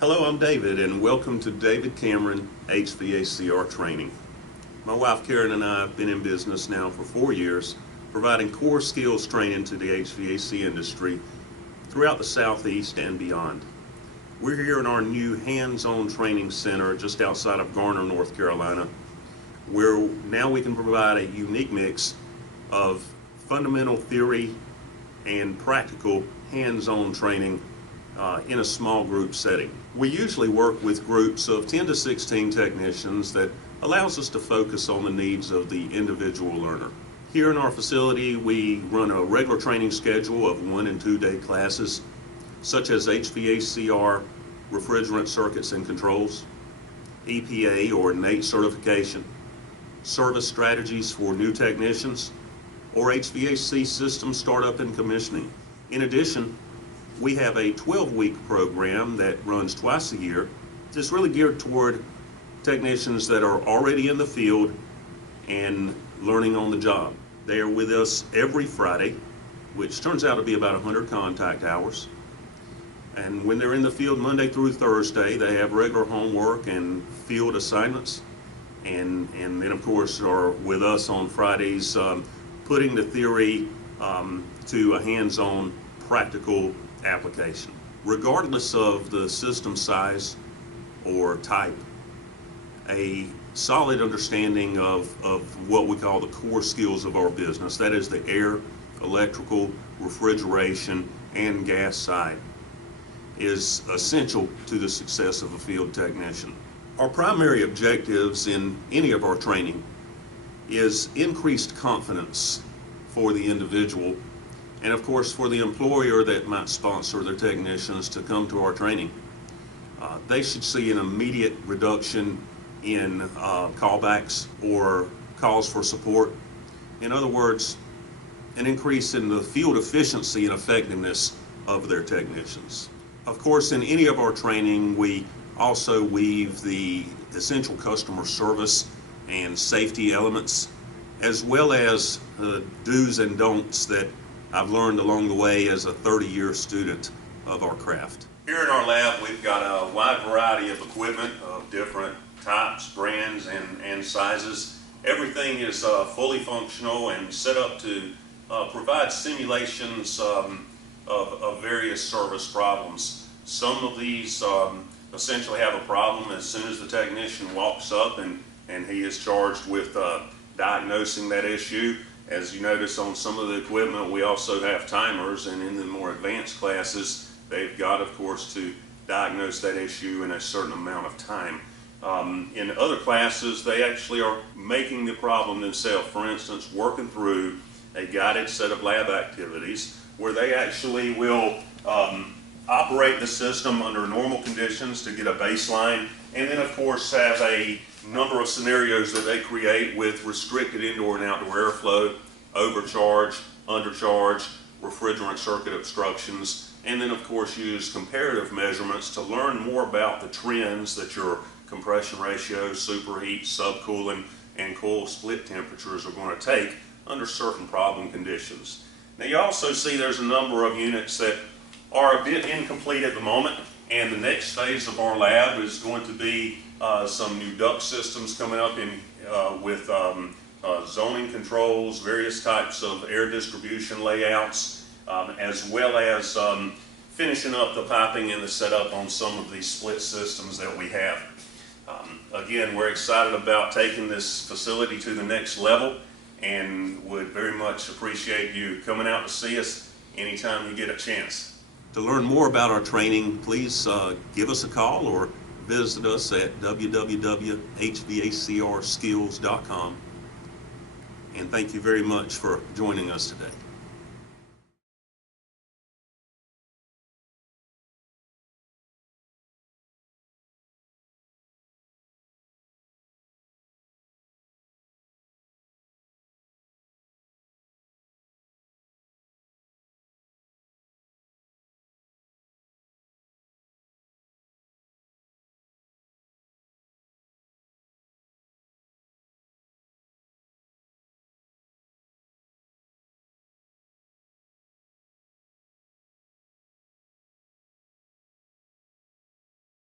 Hello, I'm David, and welcome to David Cameron HVACR Training. My wife Karen and I have been in business now for 4 years, providing core skills training to the HVAC industry throughout the Southeast and beyond. We're here in our new hands-on training center just outside of Garner, North Carolina, where now we can provide a unique mix of fundamental theory and practical hands-on training in a small group setting. We usually work with groups of 10 to 16 technicians that allows us to focus on the needs of the individual learner. Here in our facility, we run a regular training schedule of 1 and 2 day classes, such as HVACR, refrigerant circuits and controls, EPA or NATE certification, service strategies for new technicians, or HVAC system startup and commissioning. In addition, we have a 12-week program that runs twice a year. It's really geared toward technicians that are already in the field and learning on the job. They are with us every Friday, which turns out to be about 100 contact hours. And when they're in the field Monday through Thursday, they have regular homework and field assignments. And then, of course, are with us on Fridays, putting the theory to a hands-on practical application. Regardless of the system size or type, a solid understanding of what we call the core skills of our business, that is the air, electrical, refrigeration, and gas side, is essential to the success of a field technician. Our primary objectives in any of our training is increased confidence for the individual, and of course for the employer that might sponsor their technicians to come to our training. They should see an immediate reduction in callbacks or calls for support. In other words, an increase in the field efficiency and effectiveness of their technicians. Of course, in any of our training, we also weave the essential customer service and safety elements, as well as the do's and don'ts that I've learned along the way as a 30-year student of our craft. Here in our lab, we've got a wide variety of equipment of different types, brands, and sizes. Everything is fully functional and set up to provide simulations of various service problems. Some of these essentially have a problem as soon as the technician walks up and he is charged with diagnosing that issue. As you notice on some of the equipment, we also have timers, and in the more advanced classes, they've got, of course, to diagnose that issue in a certain amount of time. In other classes, they actually are making the problem themselves. For instance, working through a guided set of lab activities where they actually will operate the system under normal conditions to get a baseline, and then of course have a number of scenarios that they create with restricted indoor and outdoor airflow, overcharge, undercharge, refrigerant circuit obstructions, and then of course use comparative measurements to learn more about the trends that your compression ratios, superheat, subcooling, and coil split temperatures are going to take under certain problem conditions. Now you also see there's a number of units that are a bit incomplete at the moment, and the next phase of our lab is going to be some new duct systems coming up with zoning controls, various types of air distribution layouts, as well as finishing up the piping and the setup on some of these split systems that we have. Again, we're excited about taking this facility to the next level and would very much appreciate you coming out to see us anytime you get a chance. To learn more about our training, please give us a call or visit us at www.hvacrskills.com. And thank you very much for joining us today.